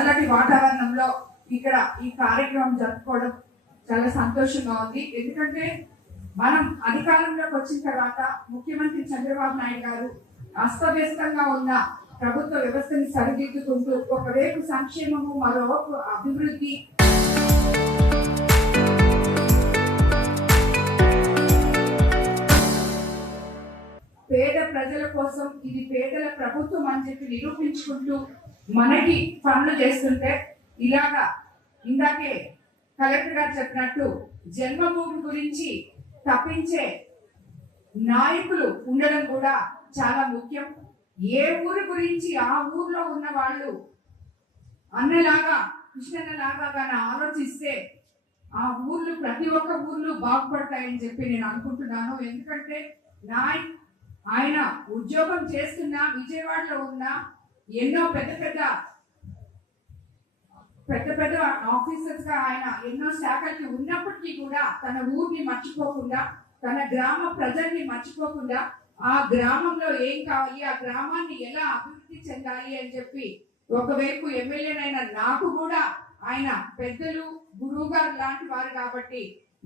చల్లటి వాతావరణంలో ఇక్కడ ఈ కార్యక్రమం జరుపుకోవడం చాలా సంతోషంగా ఉంది. ఎందుకంటే మనం అధికారంలోకి వచ్చిన తర్వాత ముఖ్యమంత్రి చంద్రబాబు నాయుడు గారు అస్తవ్యస్తంగా ఉన్న ప్రభుత్వ వ్యవస్థని సరిదిద్దుకుంటూ ఒకవైపు సంక్షేమము, మరోవైపు అభివృద్ధి, పేద ప్రజల కోసం ఇది పేదల ప్రభుత్వం అని చెప్పి నిరూపించుకుంటూ మనకి పనులు చేస్తుంటే, ఇలాగా ఇందాకే కలెక్టర్ గారు చెప్పినట్టు జన్మభూమి గురించి తప్పించే నాయకులు ఉండడం కూడా చాలా ముఖ్యం. ఏ ఊరు గురించి ఆ ఊర్లో ఉన్న వాళ్ళు అన్నలాగా కృష్ణన్నలాగా కానీ ఆలోచిస్తే ఆ ఊర్లు ప్రతి ఒక్క ఊర్లు బాగుపడతాయని చెప్పి నేను అనుకుంటున్నాను. ఎందుకంటే ఆయన ఉద్యోగం చేస్తున్న విజయవాడలో ఉన్న ఎన్నో పెద్ద పెద్ద ఆఫీసర్స్ గా ఆయన ఎన్నో శాఖలకి ఉన్నప్పటికీ కూడా తన ఊరిని మర్చిపోకుండా, తన గ్రామ ప్రజల్ని మర్చిపోకుండా, ఆ గ్రామంలో ఏం కావాలి, ఆ గ్రామాన్ని ఎలా అభివృద్ధి చెందాలి అని చెప్పి ఒకవైపు ఎమ్మెల్యేనైనా నాకు కూడా ఆయన పెద్దలు, గురువు గారు లాంటి వారు కాబట్టి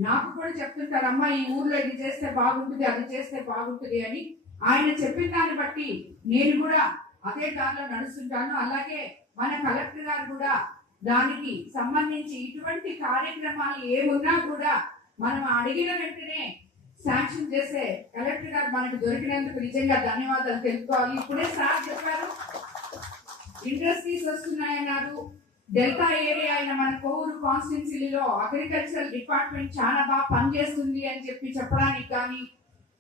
నాకు కూడా చెప్తుంటారు, అమ్మా ఈ ఊర్లో ఇది చేస్తే బాగుంటుంది, అది చేస్తే బాగుంటుంది అని. ఆయన చెప్పిన దాన్ని బట్టి నేను కూడా అదే దారిలో నడుస్తుంటాను. అలాగే మన కలెక్టర్ గారు కూడా దానికి సంబంధించి ఇటువంటి కార్యక్రమాలు ఏమున్నా కూడా మనం అడిగిన వెంటనే శాంక్షన్ చేసే కలెక్టర్ గారు మనకు దొరికినందుకు నిజంగా ధన్యవాదాలు తెలుపుకోవాలి. ఇప్పుడే సార్ చెప్పారు, ఇండస్ట్రీస్ వస్తున్నాయన్నారు. డెల్టా ఏరియా అయిన మన కోవూరు కాన్స్టిట్యున్సీలో అగ్రికల్చరల్ డిపార్ట్మెంట్ చాలా బాగా పనిచేస్తుంది అని చెప్పి చెప్పడానికి కానీ,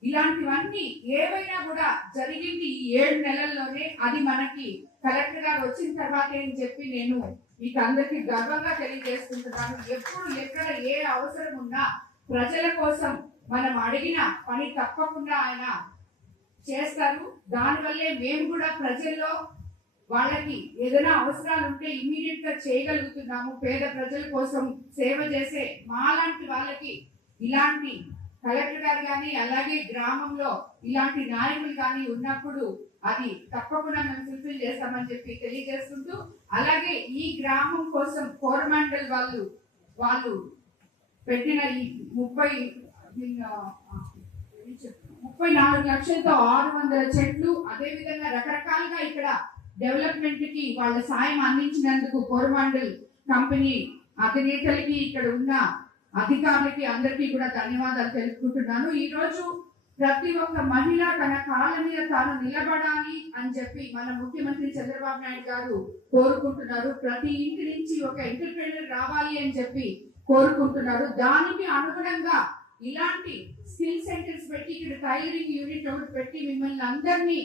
ఇలాంటివన్నీ ఏవైనా కూడా జరిగింది ఈ 7 నెలల్లోనే. అది మనకి కలెక్టర్ గారు వచ్చిన తర్వాత అని చెప్పి నేను మీకు అందరికీ గర్వంగా తెలియజేసుకుంటున్నాను. ఎప్పుడు ఎక్కడ ఏ అవసరం ఉన్నా ప్రజల కోసం మనం అడిగిన పని తప్పకుండా ఆయన చేస్తారు. దానివల్లే మేము కూడా ప్రజల్లో వాళ్ళకి ఏదైనా అవసరాలు ఉంటే ఇమీడియట్ గా చేయగలుగుతున్నాము. పేద ప్రజల కోసం సేవ చేసే మాలాంటి వాళ్ళకి ఇలాంటి కలెక్టర్ గారు కానీ, అలాగే గ్రామంలో ఇలాంటి నాయకులు కానీ ఉన్నప్పుడు అది తప్పకుండా మేము ఫుల్ఫిల్ చేస్తామని చెప్పి తెలియజేసుకుంటూ, అలాగే ఈ గ్రామం కోసం కోరమాండల్ వాళ్ళు పెట్టిన ఈ 34 లక్షలతో 600 చెట్లు, అదే విధంగా రకరకాలుగా ఇక్కడ డెవలప్మెంట్ కి వాళ్ళ సాయం అందించినందుకు కోరమాండల్ కంపెనీ అధినేతలకి, ఇక్కడ ఉన్న అధికారులకి అందరికీ కూడా ధన్యవాదాలు తెలుపుకుంటున్నాను. ఈ రోజు ప్రతి ఒక్క మహిళ తన కాళ్ళ మీద తాను నిలబడాలి అని చెప్పి మన ముఖ్యమంత్రి చంద్రబాబు నాయుడు గారు కోరుకుంటున్నారు. ప్రతి ఇంటి నుంచి ఒక ఎంటర్‌ప్రెన్యూర్ రావాలి అని చెప్పి కోరుకుంటున్నారు. దానికి అనుగుణంగా ఇలాంటి స్కిల్ సెంటర్స్ పెట్టి, ఇక్కడ టైలరింగ్ యూనిట్ ఒకటి పెట్టి మిమ్మల్ని అందరినీ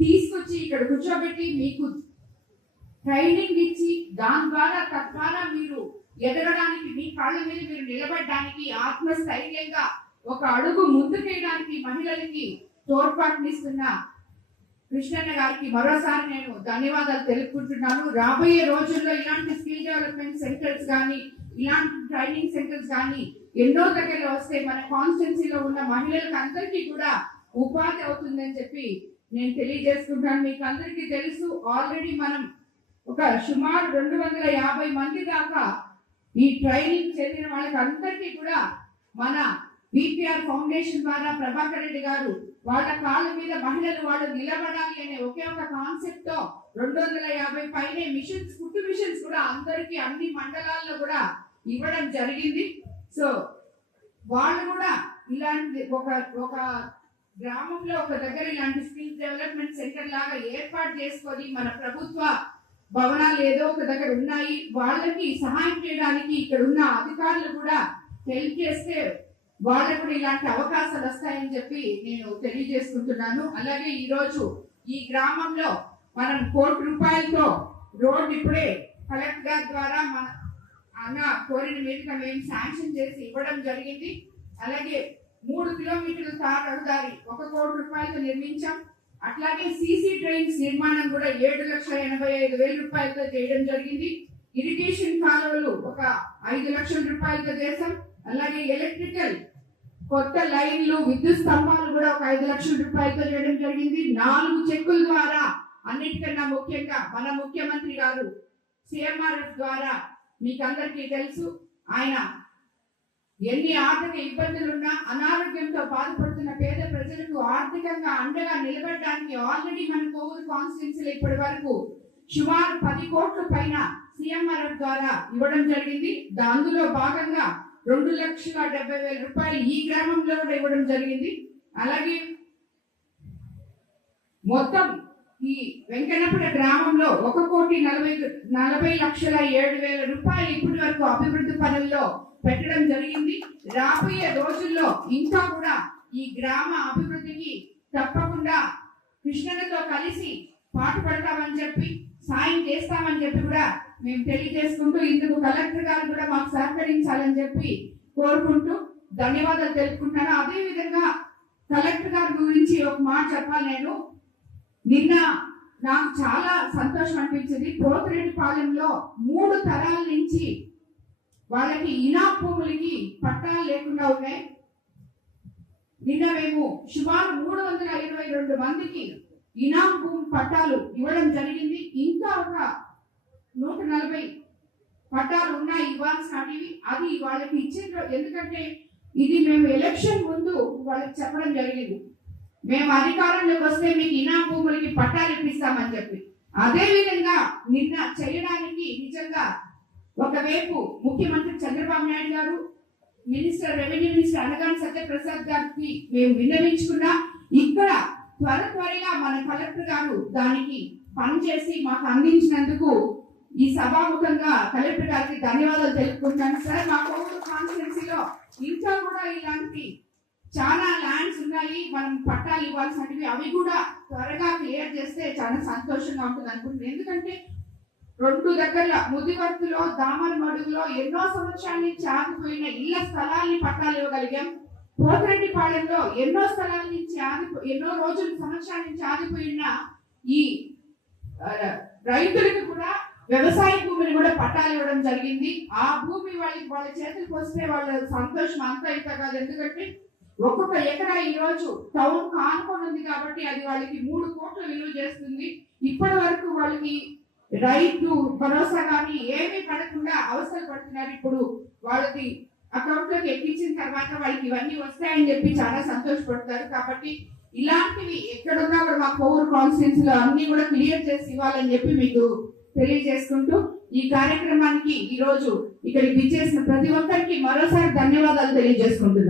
తీసుకొచ్చి ఇక్కడ కూర్చోబెట్టి మీకు ట్రైనింగ్ ఇచ్చి దాని ద్వారా తద్వారా మీరు ఎదగడానికి, మీ కాళ్ళ మీద మీరు నిలబడడానికి, ఆత్మస్థైర్యంగా ఒక అడుగు ముందుకేయడానికి మహిళలకి తోడ్పాటునిస్తున్న కృష్ణన్న గారికి మరోసారి నేను ధన్యవాదాలు తెలుపుకుంటున్నాను. రాబోయే రోజుల్లో ఇలాంటి స్కిల్ డెవలప్మెంట్ సెంటర్స్ కానీ, ఇలాంటి ట్రైనింగ్ సెంటర్స్ కానీ ఎన్నో దగ్గరలో వస్తే మన కాన్స్టిట్యున్సీలో ఉన్న మహిళలకు అందరికీ కూడా ఉపాధి అవుతుందని చెప్పి నేను తెలియజేసుకుంటాను. మీకు అందరికీ తెలుసు, ఆల్రెడీ మనం ఒక సుమారు 250 మంది దాకా ఈ ట్రైనింగ్ చెందిన వాళ్ళకి అందరికీ కూడా మన విపిఆర్ ఫౌండేషన్ ద్వారా ప్రభాకర్ రెడ్డి గారు వాళ్ళ కాళ్ళ మీద మహిళలు వాళ్ళు నిలబడాలి అనే ఒకే ఒక కాన్సెప్ట్ తో 250 పైనే మిషన్స్, కుట్టు మిషన్స్ కూడా అందరికీ అన్ని మండలాల్లో కూడా ఇవ్వడం జరిగింది. సో వాళ్ళు కూడా ఇలాంటి ఒక గ్రామంలో ఒక దగ్గర ఇలాంటి స్కిల్ డెవలప్మెంట్ సెంటర్ లాగా ఏర్పాటు చేసుకొని, మన ప్రభుత్వ భవనాలు ఏదో ఒక దగ్గర ఉన్నాయి, వాళ్ళకి సహాయం చేయడానికి ఇక్కడ ఉన్న అధికారులు కూడా హెల్ప్ చేస్తే వాళ్ళకు కూడా ఇలాంటి అవకాశాలు వస్తాయని చెప్పి నేను తెలియజేసుకుంటున్నాను. అలాగే ఈ రోజు ఈ గ్రామంలో మనం 1 కోటి రూపాయలతో రోడ్ ఇప్పుడే కలెక్టర్ గారి ద్వారా మన అన్న కోరిన మీదుగా మేము శాంక్షన్ చేసి ఇవ్వడం జరిగింది. అలాగే 3 కిలోమీటర్ల తార్ రహదారి 1 కోటి రూపాయలతో నిర్మించాం. అట్లాగే సీసీ డ్రైన్స్ నిర్మాణం కూడా 7,85,000 రూపాయలతో చేయడం జరిగింది. ఇరిగేషన్ కాలువలు ఒక 5 లక్షల రూపాయలతో చేశాం. అలాగే ఎలక్ట్రికల్ కొత్త లైన్లు, విద్యుత్ స్తంభాలు కూడా ఒక 5 లక్షల రూపాయలతో చేయడం జరిగింది. 4 చెక్కుల ద్వారా, అన్నిటికన్నా ముఖ్యంగా మన ముఖ్యమంత్రి గారు సిఎంఆర్ఎఫ్ ద్వారా మీకు అందరికీ తెలుసు ఆయన ఎన్ని ఆర్థిక ఇబ్బందులున్నా అనారోగ్యంతో బాధపడుతున్న పేద ప్రజలకు ఆర్థికంగా అండగా నిలబడడానికి ఆల్రెడీ మన కోవూరు కాన్స్టిట్యున్సీలో ఇప్పటి వరకు సుమారు 10 కోట్ల పైన సిఎంఆర్ఎఫ్ ద్వారా ఇవ్వడం జరిగింది. అందులో భాగంగా 2,70,000 రూపాయలు ఈ గ్రామంలో కూడా ఇవ్వడం జరిగింది. అలాగే మొత్తం ఈ వెంకన్నపేట గ్రామంలో 1,40,07,000 రూపాయలు ఇప్పటి వరకు అభివృద్ధి పనుల్లో పెట్టడం జరిగింది. రాబోయే రోజుల్లో ఇంకా కూడా ఈ గ్రామ అభివృద్ధికి తప్పకుండా కృష్ణతో కలిసి పాటుపడతామని చెప్పి సాయం చేస్తామని చెప్పి కూడా మేము తెలియజేసుకుంటూ ఇందుకు కలెక్టర్ గారు కూడా మాకు సహకరించాలని చెప్పి కోరుకుంటూ ధన్యవాదాలు తెలుపుకుంటున్నాను. అదే విధంగా కలెక్టర్ గారి గురించి ఒక మాట చెప్పాలి. నేను నిన్న నాకు చాలా సంతోషం అనిపించింది. పోతిరెడ్డిపాలెంలో 3 తరాల నుంచి వాళ్ళకి ఇనాం భూములకి పట్టాలు లేకుండా ఉన్నాయి. నిన్న మేము సుమారు 322 మందికి ఇనాం భూమి పట్టాలు ఇవ్వడం జరిగింది. ఇంకా ఒక 140 పట్టాలు ఉన్నాయి ఇవ్వాల్సినవి. అది వాళ్ళకి ఇచ్చిన ఎందుకంటే ఇది మేము ఎలక్షన్ ముందు వాళ్ళకి చెప్పడం జరిగింది. మేము అధికారంలోకి వస్తే మీకు ఇనాం భూములకి పట్టాలు ఇప్పిస్తామని చెప్పి. అదే విధంగా నిన్న చేయడానికి నిజంగా ఒకవైపు ముఖ్యమంత్రి చంద్రబాబు నాయుడు గారు, రెవెన్యూ మినిస్టర్ అనగాని సత్యప్రసాద్ గారికి మేము విన్నవించుకున్నా. ఇక్కడ త్వరగా మన కలెక్టర్ గారు దానికి పనిచేసి మాకు అందించినందుకు ఈ సభాముఖంగా కలెక్టర్ గారికి ధన్యవాదాలు తెలుపుకుంటాను. సార్, మా కోవూరు కాన్స్టిట్యున్సీలో ఇంకా కూడా ఇలాంటి చాలా ల్యాండ్స్ ఉన్నాయి, మనం పట్టాలు ఇవ్వాల్సినవి. అవి కూడా త్వరగా క్లియర్ చేస్తే చాలా సంతోషంగా ఉంటుంది అనుకుంటున్నాను. ఎందుకంటే 2 దగ్గరలో ముదివర్తిలో, దామరమడుగులో ఎన్నో సంవత్సరాల నుంచి ఆగిపోయిన ఇళ్ల స్థలాల్ని పట్టాలు ఇవ్వగలిగాం. పోతిరెడ్డిపాలెంలో ఎన్నో స్థలాల నుంచి ఎన్నో రోజులు సంవత్సరాల నుంచి ఆగిపోయిన ఈ రైతులకు కూడా వ్యవసాయ భూమిని కూడా పట్టాలు ఇవ్వడం జరిగింది. ఆ భూమి వాళ్ళ చేతులకు వస్తే వాళ్ళ సంతోషం అంతా ఇంత కాదు. ఎందుకంటే ఒక్కొక్క ఎకరా ఈ రోజు టౌన్ కానుకొని ఉంది కాబట్టి అది వాళ్ళకి 3 కోట్ల విలువ చేస్తుంది. ఇప్పటి వరకు వాళ్ళకి రైతు భరోసా కానీ ఏమీ పడకుండా అవసరం పడుతున్నారు. ఇప్పుడు వాళ్ళకి అకౌంట్ లోకి ఎక్కించిన తర్వాత వాళ్ళకి ఇవన్నీ వస్తాయని చెప్పి చాలా సంతోషపడతారు. కాబట్టి ఇలాంటివి ఎక్కడున్నా కూడా మా కోవూరు కాన్స్టిట్యున్సీలో అన్ని కూడా క్లియర్ చేసి ఇవ్వాలని చెప్పి మీకు తెలియజేసుకుంటూ ఈ కార్యక్రమానికి ఈ రోజు ఇక్కడికి విచ్చేసిన ప్రతి ఒక్కరికి మరోసారి ధన్యవాదాలు తెలియజేసుకుంటున్నాను.